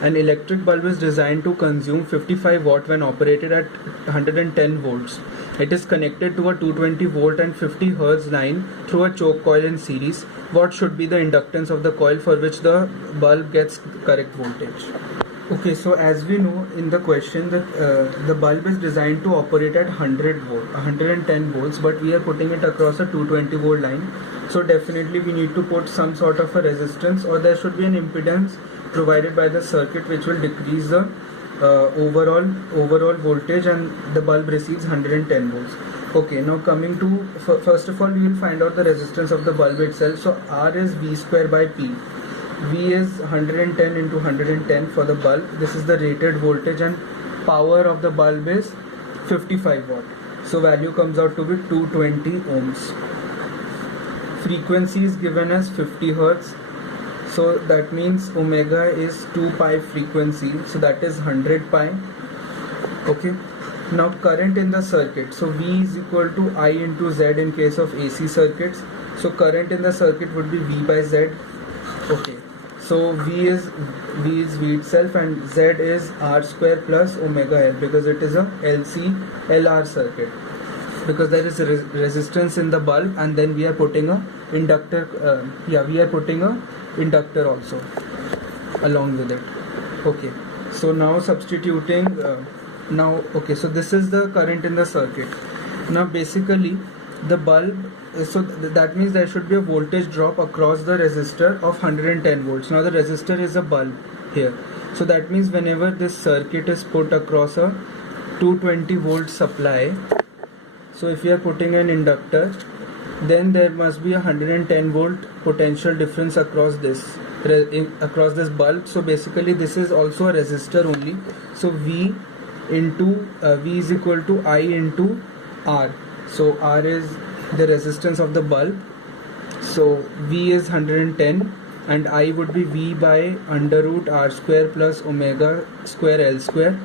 An electric bulb is designed to consume 55 watt when operated at 110 volts. It is connected to a 220 volt and 50 Hz line through a choke coil in series. What should be the inductance of the coil for which the bulb gets correct voltage? Okay, so as we know in the question that the bulb is designed to operate at 110 volts, but we are putting it across a 220 volt line. So definitely we need to put some sort of a resistance, or there should be an impedance provided by the circuit which will decrease the overall voltage, and the bulb receives 110 volts. Okay, now coming to first of all we will find out the resistance of the bulb itself. So R is V square by P. V is 110 into 110 for the bulb. This is the rated voltage, and power of the bulb is 55 watt. So value comes out to be 220 ohms. Frequency is given as 50 Hertz. So that means omega is 2 pi frequency. So that is 100 pi. Okay. Now current in the circuit. So V is equal to I into Z in case of AC circuits. So current in the circuit would be V by Z. Okay. So V is V itself, and Z is R square plus omega L, because it is a LR circuit, because there is a resistance in the bulb, and then we are putting a inductor. We are putting a inductor also along with it. Okay. So now substituting. So this is the current in the circuit. Now basically the bulb, so that means there should be a voltage drop across the resistor of 110 volts. Now the resistor is a bulb here, so that means whenever this circuit is put across a 220 volt supply, so if you are putting an inductor, then there must be a 110 volt potential difference across this bulb. So basically this is also a resistor only. So V is equal to I into R. So R is the resistance of the bulb. So V is 110, and I would be V by under root R square plus omega square L square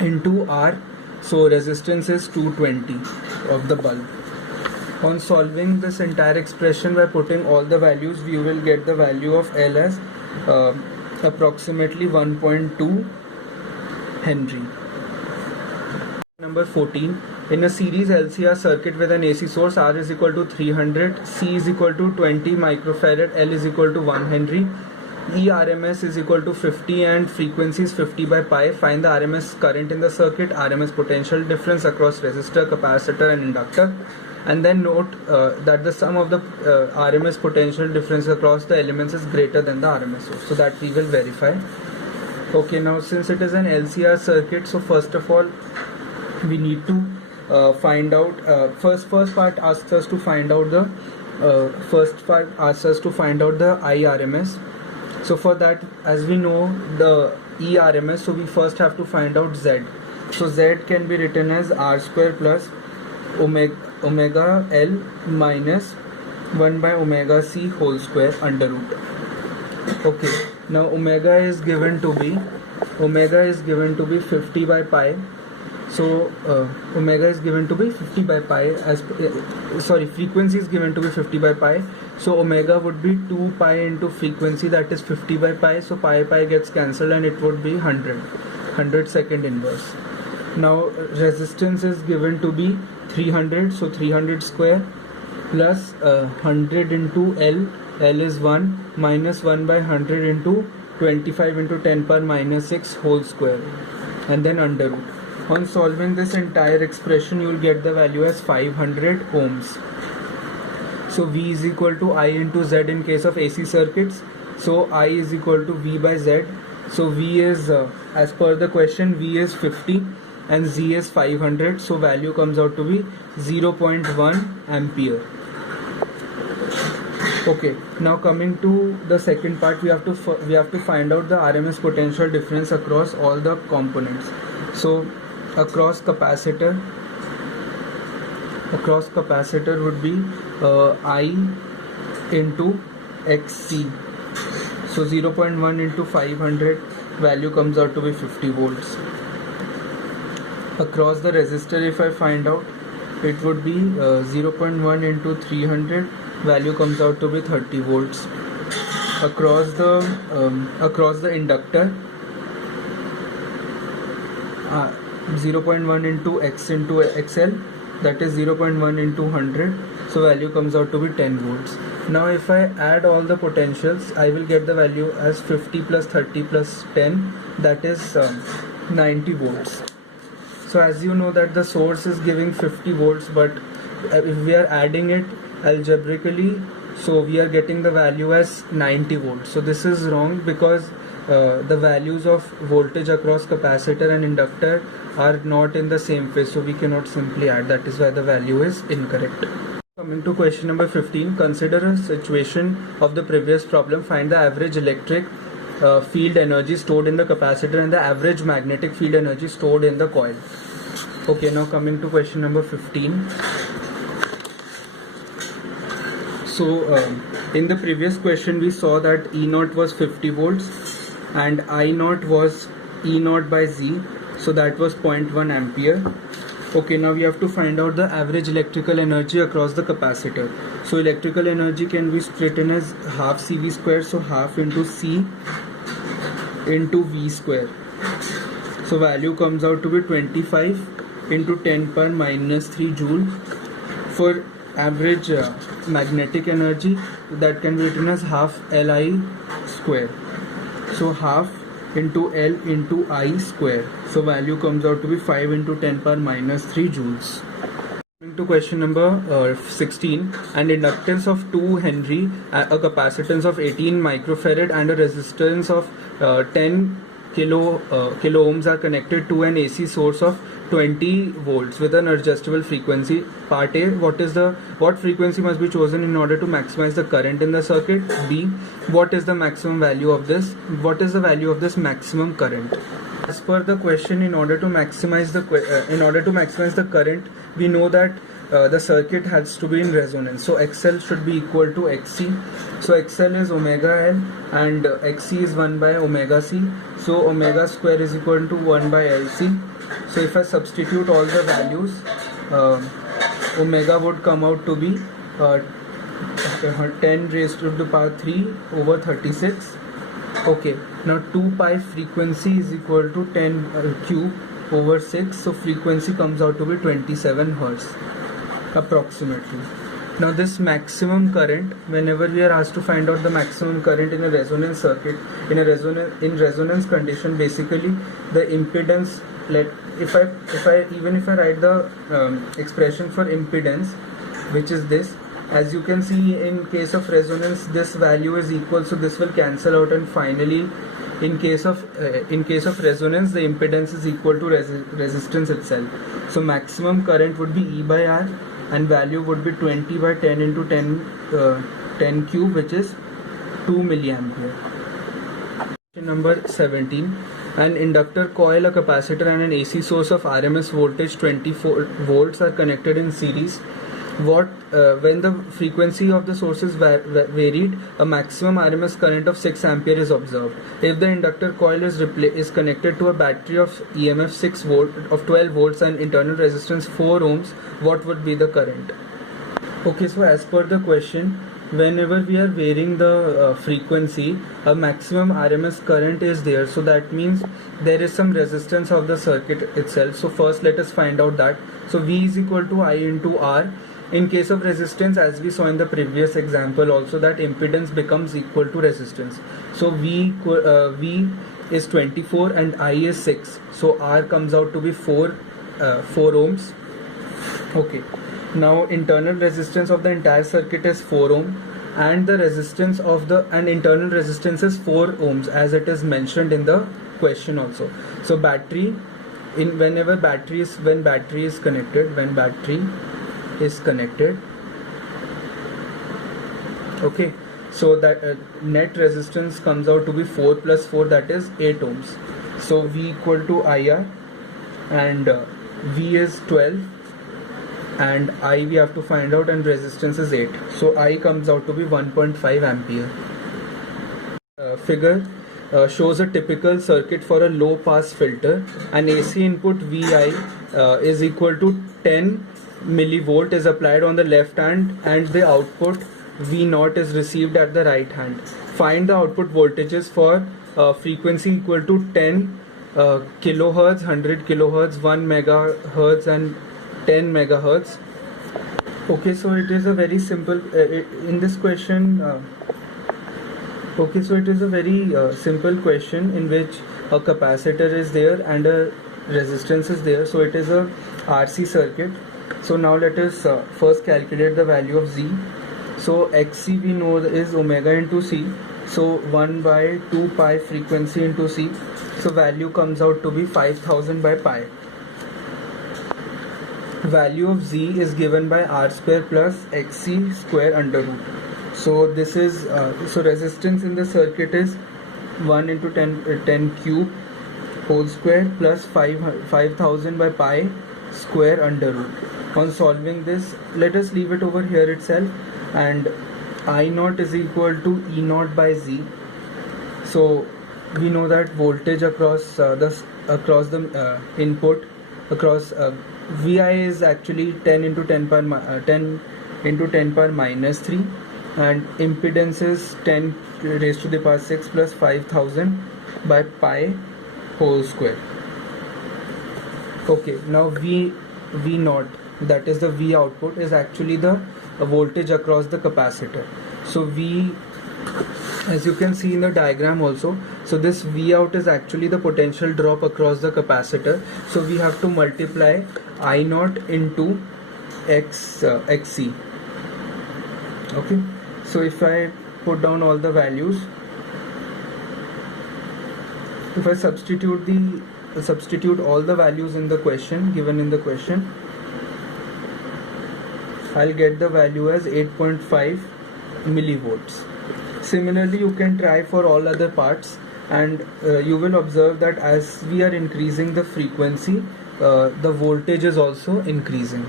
into R. So resistance is 220 of the bulb. On solving this entire expression by putting all the values, we will get the value of L as approximately 1.2 Henry. Number 14. In a series LCR circuit with an AC source, R is equal to 300, C is equal to 20 microfarad, L is equal to 1 Henry, ERMS is equal to 50, and frequency is 50 by pi. Find the RMS current in the circuit, RMS potential difference across resistor, capacitor and inductor. And then note that the sum of the RMS potential difference across the elements is greater than the RMS source. So that we will verify. Okay, now since it is an LCR circuit, so first of all we need to find out first part asks us to find out the IRMS. So for that, as we know the ERMS, so we first have to find out Z. So Z can be written as R square plus omega L minus 1 by omega C whole square under root. Okay, now omega is given to be 50 by pi. So omega is given to be 50 by pi frequency is given to be 50 by pi. So omega would be 2 pi into frequency, that is 50 by pi. So pi gets cancelled, and it would be 100 second inverse. Now resistance is given to be 300, so 300 square plus 100 into L is 1 minus 1 by 100 into 25 into 10 power minus 6 whole square, and then under root. On solving this entire expression, you will get the value as 500 ohms. So V is equal to I into Z in case of AC circuits. So I is equal to V by Z. So V is, as per the question, V is 50 and Z is 500. So value comes out to be 0.1 ampere. Okay, now coming to the second part, we have to find out the RMS potential difference across all the components. So across capacitor would be I into XC. So 0.1 into 500, value comes out to be 50 volts. Across the resistor, if I find out, it would be 0.1 into 300, value comes out to be 30 volts. across the inductor, 0.1 into x into xl, that is 0.1 into 100, so value comes out to be 10 volts. Now if I add all the potentials, I will get the value as 50 plus 30 plus 10, that is 90 volts. So as you know that the source is giving 50 volts, but if we are adding it algebraically, so we are getting the value as 90 volts. So this is wrong because the values of voltage across capacitor and inductor are not in the same phase, so we cannot simply add. That is why the value is incorrect. Coming to question number 15, consider a situation of the previous problem. Find the average electric field energy stored in the capacitor and the average magnetic field energy stored in the coil. Okay, now coming to question number 15. So in the previous question we saw that E0 was 50 volts and I0 was E0 by Z, so that was 0.1 ampere. Okay, now we have to find out the average electrical energy across the capacitor. So electrical energy can be written as half CV square, so half into C into V square. So value comes out to be 25 into 10 power minus 3 joule. For average magnetic energy, that can be written as half Li square. So half into L into I square. So value comes out to be 5 into 10 power minus 3 joules. Coming to question number 16, an inductance of 2 Henry, a capacitance of 18 microfarad and a resistance of 10 kilo ohms are connected to an AC source of 20 volts with an adjustable frequency. Part A, what frequency must be chosen in order to maximize the current in the circuit? B, what is the maximum value of this? What is the value of this maximum current? As per the question, in order to maximize the current, we know that the circuit has to be in resonance. So XL should be equal to XC. So XL is omega L and XC is 1 by omega C. So omega square is equal to 1 by LC. So if I substitute all the values, omega would come out to be 10 raised to the power 3 over 36. Okay, now 2 pi frequency is equal to 10 cube over 6. So frequency comes out to be 27 hertz approximately. Now this maximum current, whenever we are asked to find out the maximum current in a resonance circuit, in resonance condition, basically the impedance, if I write the expression for impedance, which is this, as you can see, in case of resonance this value is equal, so this will cancel out, and finally in case of resonance the impedance is equal to resistance itself. So maximum current would be E by R and value would be 20 by 10 into 10 cube, which is 2 milliampere. Question number 17. An inductor coil, a capacitor and an AC source of RMS voltage 24 volts are connected in series. When the frequency of the sources varied, a maximum RMS current of 6 ampere is observed. If the inductor coil is connected to a battery of EMF 6 volt of 12 volts and internal resistance 4 ohms, what would be the current? Okay, so as per the question, whenever we are varying the frequency, a maximum RMS current is there, so that means there is some resistance of the circuit itself. So first let us find out that. So V is equal to I into R. In case of resistance, as we saw in the previous example also, that impedance becomes equal to resistance. So V is 24 and I is 6. So R comes out to be 4 ohms. Okay. Now internal resistance of the entire circuit is 4 ohm and the resistance of internal resistance is 4 ohms, as it is mentioned in the question also. So when battery is connected, okay, so that net resistance comes out to be 4 plus 4, that is 8 ohms. So V equal to IR and V is 12 and I we have to find out, and resistance is 8. So I comes out to be 1.5 ampere. Figure shows a typical circuit for a low pass filter. An AC input VI is equal to 10 millivolt is applied on the left hand and the output V naught is received at the right hand. Find the output voltages for frequency equal to 10 kilohertz, 100 kilohertz, 1 megahertz and 10 megahertz. Okay, so it is a very simple in this question. Okay, so it is a very simple question in which a capacitor is there and a resistance is there. So it is a RC circuit. So now let us first calculate the value of Z. So XC we know is omega into C. So 1 by 2 pi frequency into C. So value comes out to be 5000 by pi. Value of Z is given by R square plus XC square under root. So this is so resistance in the circuit is 1 into 10 cube whole square plus 5000 by pi square under root. On solving this, let us leave it over here itself, and I naught is equal to E naught by Z. So we know that voltage across the input across VI is actually 10 into 10 power minus 3, and impedance is 10 raised to the power 6 plus 5000 by pi whole square. Okay, now V naught, that is the V output, is actually the voltage across the capacitor. So V, as you can see in the diagram also, so this V out is actually the potential drop across the capacitor. So we have to multiply I naught into XC. Okay, so if I put down all the values, if I substitute all the values in the question, given in the question, I'll get the value as 8.5 millivolts. Similarly, you can try for all other parts, and you will observe that as we are increasing the frequency, the voltage is also increasing.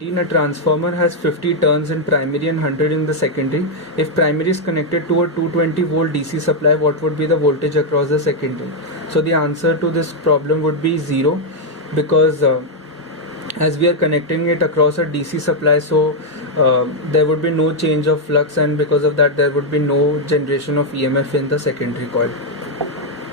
A transformer has 50 turns in primary and 100 in the secondary. If primary is connected to a 220 volt DC supply, what would be the voltage across the secondary? So the answer to this problem would be 0, because as we are connecting it across a DC supply, so there would be no change of flux, and because of that there would be no generation of EMF in the secondary coil.